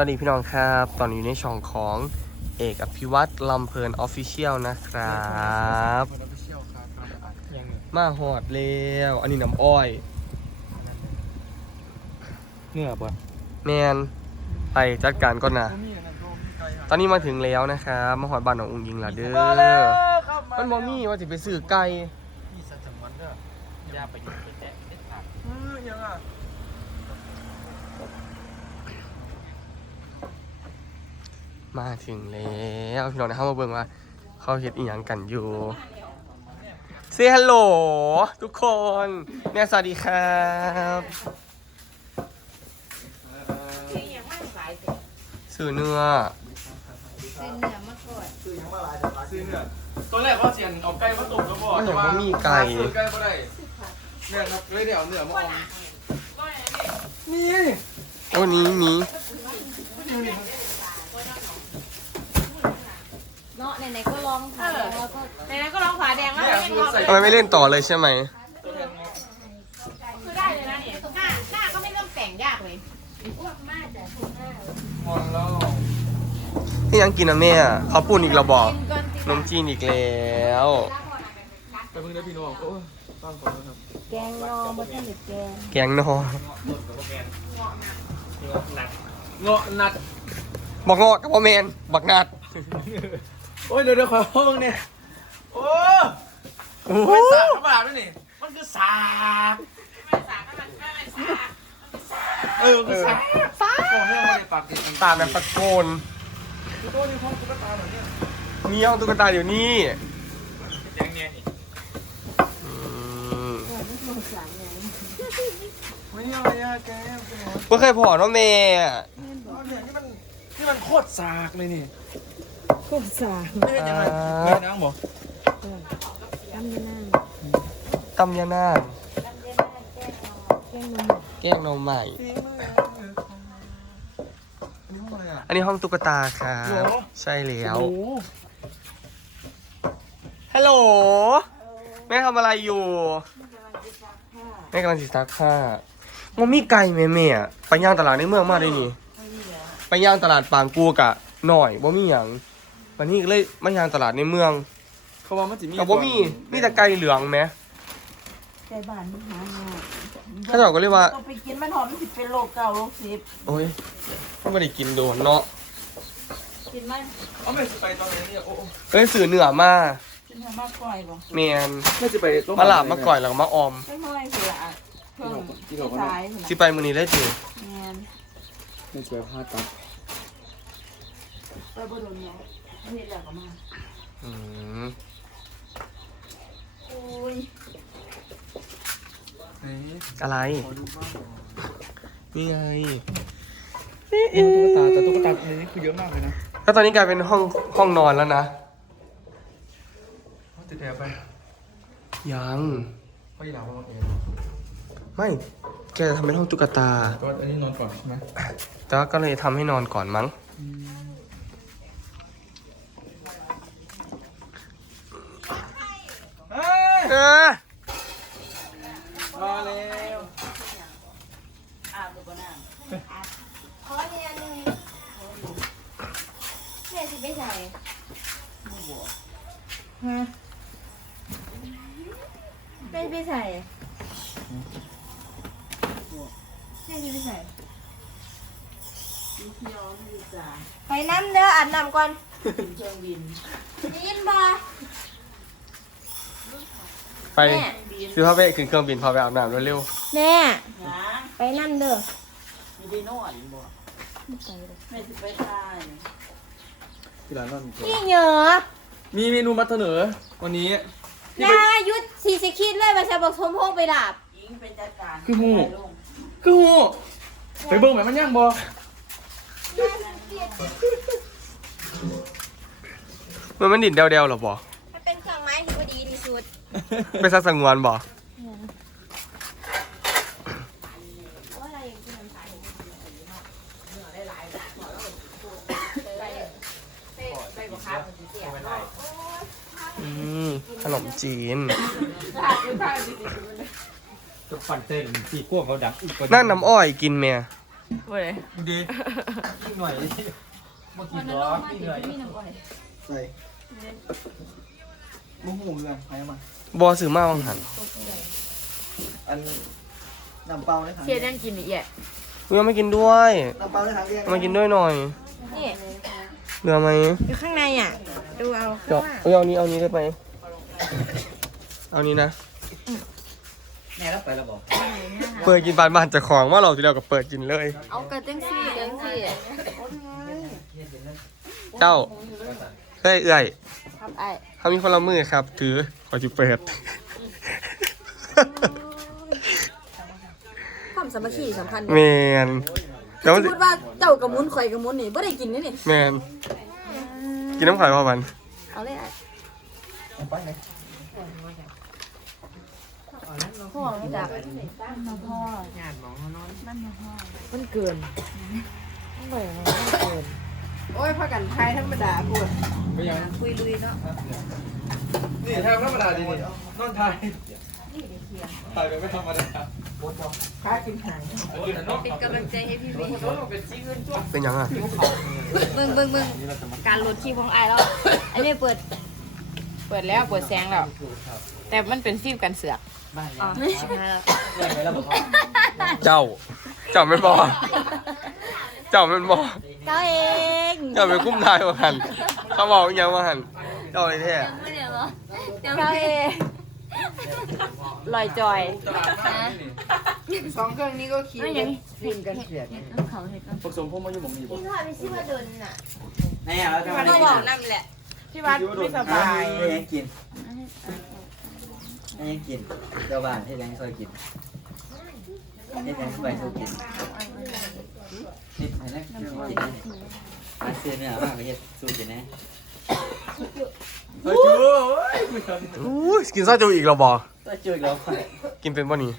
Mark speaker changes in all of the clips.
Speaker 1: วัสดีพี่น้องครับ ตอนนี้อยู่ในช่องของเอกอภิวัตรลำเพลินออฟฟิเชียลนะครับ
Speaker 2: เปิดออฟฟิเชียลครับครับ
Speaker 3: ยังไง
Speaker 1: มาหอดเร็วอันนี้น้ำอ้อย
Speaker 3: เนื้อปะ
Speaker 1: แมนไปจัดการก่อนนะ
Speaker 2: มีอันนั้นก็มีไก่ครับ
Speaker 1: ตอนนี้มาถึงแล้วนะครับมาหอดบ้านขององค์ยิงและเด้อ
Speaker 2: มาแล้วครับ
Speaker 1: มันบอมี่ว่าจะไปซื้อไก่
Speaker 3: มีสัตว์จังวันเด้อยาไปอยู่ไปแตะเด็ดขาด
Speaker 2: เออยังอะ
Speaker 1: มาถึงแล้วพี่น้องนะเข้ามาเบิ่งว่า เขาเฮ็ดอีหยังกันอยู่เซฮัลโหลทุกคนเนี่ยสวัสดีครับ
Speaker 4: สียงอย่างมากสายเสียง
Speaker 1: ซื้อเนื้อ
Speaker 4: เส้นเนื้อมากกว่า
Speaker 2: ซื้อยังมาหลายแต่หลาย
Speaker 3: ซื้อเนื้อตัวแรกว่าเสียนเอาไก่มาตุ่มแล้วบอก
Speaker 1: มันเห็นว่ามีไก่
Speaker 3: ซื้อไก่บ่ได้เนี่ยครับเลยเดี๋ยวเนื้อมาอมนี่
Speaker 1: วันนี้มี
Speaker 4: เนาะ ไหนๆก็ลองค่ะแล้วก็ไหนๆก็ลองฝาแดงแล้ว
Speaker 3: เนี่ย
Speaker 4: เล่น
Speaker 3: คือ
Speaker 4: พอ
Speaker 3: ใส่
Speaker 1: ทำไมไม่เล่นต่อเลยใช่ไหม
Speaker 3: ตัวแทนเนาะ
Speaker 4: คือได้เลยนะเนี่ยหน้าหน้าก็ไม่ต้องแต่งยากเลยอ้วกมากแต่ถูกหน้าม
Speaker 3: องแล้ว
Speaker 1: นี่ยังกินนะแม่เขาวปุ่นอีกเราบอก
Speaker 4: กินก่อนสิ
Speaker 1: นมจีนอีกแล้ว
Speaker 3: ไปเพิ่งได้พี่น้องโอ้ยตั้งก่อนนะครับ
Speaker 4: แกงนอมาแค่หนึ่งแกง
Speaker 1: แกงนอ
Speaker 3: เงาะนัด
Speaker 1: บอกงอกับพ่อแมนบักนัด
Speaker 3: โอ้ยเดี๋ยวเดี๋ยวขอห้องเนี่ย โอ้
Speaker 1: โอ้โห
Speaker 3: ยสากขบาดด้วยนี่ มันคือสากเออคือสากสากก่อนเนี่ยไม่ได้ปากติดกัน
Speaker 1: ตาแบบตะโกน
Speaker 3: คือตัวนี้พร้อมตุ๊กตาเหมือนเนี่ย
Speaker 1: มีห้องตุ๊กตาอยู่นี่
Speaker 3: แจงเนี่ยนี่
Speaker 1: อืม
Speaker 3: ไม่นี่อะไรอะแกเป็นไง
Speaker 1: เพิ่งเคยพอเนาะแม่
Speaker 3: เนี่ยนี่มันนี่มันโคตรสากเลยนี่
Speaker 4: โคตรสา
Speaker 3: ไม่ได้ยังไงไม่ได้นั่งบอก
Speaker 4: จำยังไง
Speaker 1: ตำยานา
Speaker 4: แกงนม
Speaker 1: แกงนมใหม่
Speaker 3: อันนี้ห้อง
Speaker 1: ตุ๊กตาครับใช่แล้วฮัลโหลแม่ทำอะไรอยู่แม่กำลังสิซักผ้ามันมีไก่แม่แม่อะไปย่างตลาดในเมืองมาได้นี่ ไปย่างตลาดปางกูกะหน่อยบ่มีหยัง วันนี้ก็เลยมาย่างตลาดในเมือง
Speaker 3: เขาว่ามันจะมี
Speaker 1: กับบ่มีมีแต่ไก่เหลืองแหม
Speaker 5: ใจบ้านมันหางาน
Speaker 1: ถ้าเราก็เรียกว่า
Speaker 5: ก็ไปกินมันหอมมันสิเป็นโรคเก่าโรคสิบ
Speaker 1: โอ้ยมันไม่ได้กินโดนเนาะ
Speaker 5: กินมัน
Speaker 3: เอาไม่ไปตอนไหนเนี่ยโอ้โห
Speaker 1: เอ้ยสื่อเหนือมา
Speaker 5: กินให้มากก่อยบ่
Speaker 1: แมน
Speaker 3: ไม่จะไปต้
Speaker 1: มาหลาบมาก่อยแล้วก็มาออม
Speaker 5: ไม่น้อยสิละเพิ่งสาย
Speaker 1: สิไปมื้อนี้ได้จิ
Speaker 5: แม่น
Speaker 3: ไม่จะไปพลาดตัด
Speaker 5: ไปบ่โดนเนาะ เฮ็ดแล้วก็มา
Speaker 1: อืม
Speaker 5: โอ้ย
Speaker 3: เฮ้ย
Speaker 1: อะไร
Speaker 3: ขอดูบ้าง
Speaker 1: นี่ไง
Speaker 3: ตุ๊กตาแต่ตุ๊กตาในนี้คือเยอะมากเลยนะ
Speaker 1: ก็ตอนนี้กลายเป็นห้องห้องนอนแล้วนะ
Speaker 3: เขาติดแอร์ไป
Speaker 1: ยัง
Speaker 3: เขาอยากมาเอง
Speaker 1: ไม่ แกจะทำเป็นห้องตุ๊กตา
Speaker 3: ก็อันนี้นอนก่อนใช่ไหม
Speaker 1: แต่ว่าก็เลยทำให้นอนก่อนมั้ง
Speaker 3: เฮ้ย
Speaker 1: เออ
Speaker 3: มาแล้ว
Speaker 5: อาบบ่น้
Speaker 4: ขอเรียนหนึ่งแม่สิไปใส่ำ
Speaker 5: ฮะ
Speaker 4: แม่สิไปใส่แม่สิไปใส่
Speaker 5: เที่ยวนี่จ้ะ
Speaker 4: ไปน้ำเด้ออาบน้ำก่อน
Speaker 5: กินเครื่องบิน
Speaker 4: ได้ยินบ่
Speaker 1: ไปซื้อผ้าไปขึ้นเครื่องบินพาไปอาบน้ำเร็ว
Speaker 4: แม่
Speaker 5: หา
Speaker 4: ไปน้ำเด้อ
Speaker 5: มีได้นอนบ่แม่สิไปทาย
Speaker 3: ที่ร้านนั่น
Speaker 4: พี่เหยอ
Speaker 3: มีเมนูมาเสนอวันนี้ที่
Speaker 4: นา
Speaker 3: ไป
Speaker 4: ยุทธสีสคิดเลยมาใช้บอกสมพงษ์ไปดาบ
Speaker 5: ยิงเป็นจัดการ
Speaker 3: คือหมู่
Speaker 5: ไปลง
Speaker 3: คือหูไปเบิ่งไหมมันย่างบ่
Speaker 1: ๆมันมันดินเดียวๆหรอบ่
Speaker 4: สุด
Speaker 1: ไปซักสังวนบ่
Speaker 4: ว่าอะไรอย่างที่มันใส่ไปบอกครับเสีย
Speaker 1: อืมขนมจีน
Speaker 6: จะปั่นเต้นสีกล้วงเขาดังอีก
Speaker 1: นั่นน้ำอ้อยกินแม่
Speaker 4: เเว้
Speaker 3: ย
Speaker 2: ดีกินหน่อยมากินหรอกินหน่อยใส่ มะหูเงินใครมา
Speaker 1: บอซื้อมาวังหัน
Speaker 2: อันน้ำเปล่าในถัง
Speaker 3: เชียร์ยังกินอีกแย่
Speaker 1: กูยังไม่กินด้วย
Speaker 2: น้ำเปล่าในถังแยก
Speaker 1: เอามากินด้วยหน่อย
Speaker 3: นี่
Speaker 1: เหลือไหม
Speaker 3: อยู่ข้างในอะ ดูเอา
Speaker 1: เดี๋ยวเอาเอานี้เอานี้ได้ไหมเอานี้นะ
Speaker 2: แม่ก็ไปแล้วบอก
Speaker 1: เปิดกินบานบานๆจะของว่าเราทีเดียวกับเปิดกินเลย
Speaker 3: เอากระจังซี่จังซี่
Speaker 1: เจ้าเฮ้ยเอื่อย
Speaker 3: ครับไอ้
Speaker 1: เขามีคนละมือครับ ถือขอจิเปิด
Speaker 5: ความสามัคคีสำคัญ
Speaker 1: แมนแล้วมันสิ
Speaker 5: พูดว่าเจ้ากับมุนข่อยกับมุนนี่บ่ได้กินนี่นี่
Speaker 1: แมนกินน้ำข่อยพอมัน
Speaker 5: เอาเลยอะ
Speaker 2: ไปไหน
Speaker 5: ห่วงจับ
Speaker 3: มันเกิน
Speaker 5: โอ้ยพากันไทยธรรมดาปวด
Speaker 2: ไปยัง
Speaker 5: คุยลุยเนาะ
Speaker 2: นี่แทบธรรมดาดีนี่นอนไทยถ่ายไปไม่ธรรมดาบดบอก
Speaker 5: ค้ากินหาง
Speaker 3: เป็นกำลังใจให้พี่พี่
Speaker 1: เป็นยังอะ
Speaker 3: เบิ่งเบิ่งเบิ่งการลดขี้ของไอ้แล้วไอ้นี่เปิด เปิดแล้วเปิดแสงแล้ว แต่มันเป็นฟิล์มกันเสือก
Speaker 2: บ้าน
Speaker 3: อ๋อ
Speaker 2: แม่ไปแล้วบอก
Speaker 1: เจ้า เจ้าเป็นบอเจ้าเป็นบอ
Speaker 5: เจ้าเอง
Speaker 1: เจ้าเป็นกุ้มทายว่าหันเขาบอกอยังว่าหันเจ้าไอ้แท้
Speaker 5: เจ้าเอง
Speaker 3: ลอยจอย
Speaker 5: สองเครื่องนี้ก็คิด
Speaker 3: ไม่ยัง
Speaker 5: ฟิล์มกันเสียด
Speaker 2: ผสมพวกมันอยู่ผมมีบ่
Speaker 4: พี่ทอดไปชื่อว่าเดินน่ะ
Speaker 2: แน่แล้วจะมา
Speaker 3: ก็บอกนั่นแหละพี่วัดไม่สบาย
Speaker 2: ยังกินยังกินเจ้าบ้านที่แรงซอยกิน ที่แรงไปซอยกินนี่เห็นไหมกินมาเสียเนื้อมากไปเฮ็ดสู้กินนะเฮ้ยจู
Speaker 1: อู้ยกินซอยจูอีกแล้วบอ
Speaker 2: ตัวจุยแล้วไป
Speaker 1: กินเป็นบ่นี่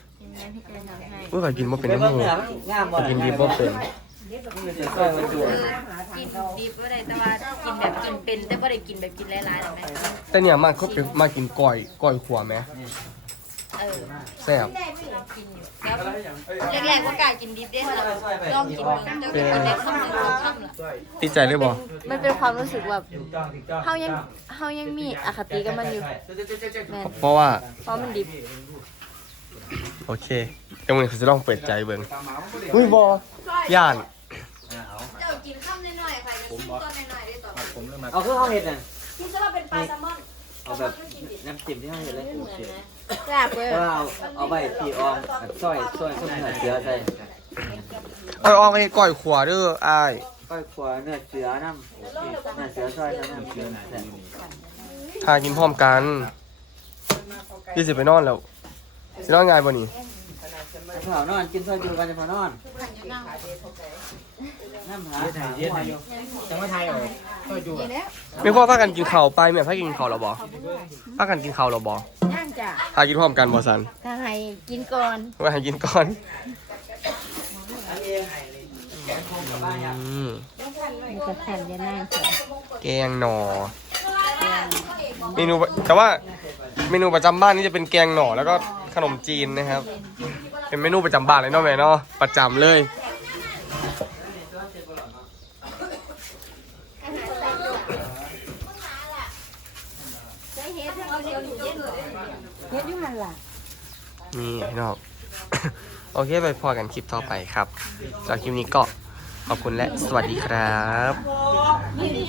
Speaker 1: อุ้ยข่อยกินบ่เป็น
Speaker 2: ไป
Speaker 1: น้ำ
Speaker 2: เบิ่ง
Speaker 1: มู
Speaker 2: เนื้อมันงามบ่
Speaker 1: กินดีบ่เป็น
Speaker 2: มันจะซอยมันจู
Speaker 3: กินดิบก็ได้แต่ว่ากินแบบกินเป็นแต่ไม่ได้กินแบบกินหลายๆหรอกไหม
Speaker 1: แต่เนี่ยมันเขาเป็นมากินก้อยก้อยขัวไหม
Speaker 3: เออ
Speaker 1: แซ่บ
Speaker 3: กินอยู่แล้วแรกๆก็กล้ากินดิบได้ค่ะลองกินดูเจ้ากินได้คำหนึ่งสองคำละ
Speaker 1: ติดใจเลยบอ
Speaker 5: มันเป็นความรู้สึกแบบเฮายังเฮายังมีอคติกับมันอยู่แม่น
Speaker 1: เพราะว่า
Speaker 5: เพราะมันดิบ
Speaker 1: โอเคเดี๋ยวมึงจะลองเปิดใจเบิ่งอุ้ยอย่าน
Speaker 5: เจ้ากินข้ามน้อยๆไปกินตัวน้อยๆได้ต่อ
Speaker 2: เอาคือเขาเห็ดน่ะ
Speaker 5: กินซะว่าเป็นปลาแซลมอน
Speaker 2: เอาแบบน้ำจิ้มที่เขาเห็ดเลย
Speaker 5: แซ่บเว้ย
Speaker 2: ก็เอาเอาใบพีออมซอยซอยซอยเนื้อเสือใส่
Speaker 1: เอาออกให้ก้อยขัวเด้ออ้าย
Speaker 2: ก้อยขวาเนื้อเสือน้ำเนื้อเสือซอยน้ำเสือใส่
Speaker 1: ทากินพร้อมกันพี่สิไปนอนแล้วสินอนง่ายบ่นี่
Speaker 2: เผานอนกินซอยอยู่กันจะพอนอนน้ำหาหาหัวอยู่
Speaker 6: จังว่าไทยเหรอก็อยู่
Speaker 1: ไม่พ่อพากันกินข้าวไปแม่พากินข้าวแล้วบ่พากันกินข้าวแล้วบ่
Speaker 5: ย่าง จ้ะ
Speaker 1: พากินพร้อมกันบ่ซัน
Speaker 5: ถ้าให้กินก่อน
Speaker 1: ว่าให้กินก่อน
Speaker 2: อันเองแกงคงกับบ้านยัง
Speaker 1: อืม
Speaker 5: มันจะแผ่นจะน่าเสีย
Speaker 1: แกงหน่อเมนูแต่ว่าเมนูประจำบ้านนี่จะเป็นแกงหน่อแล้วก็ขนมจีนนะครับ เป็นเมนูประจำบ้านเลยเนาะแม่เนาะประจำเลย
Speaker 5: เฮ็ดอยู่หันล่ะ
Speaker 1: นี่พี่น้อง โอเคไปพอกันคลิปต่อไปครับจากคลิปนี้ก็ขอบคุณและสวัสดีครับ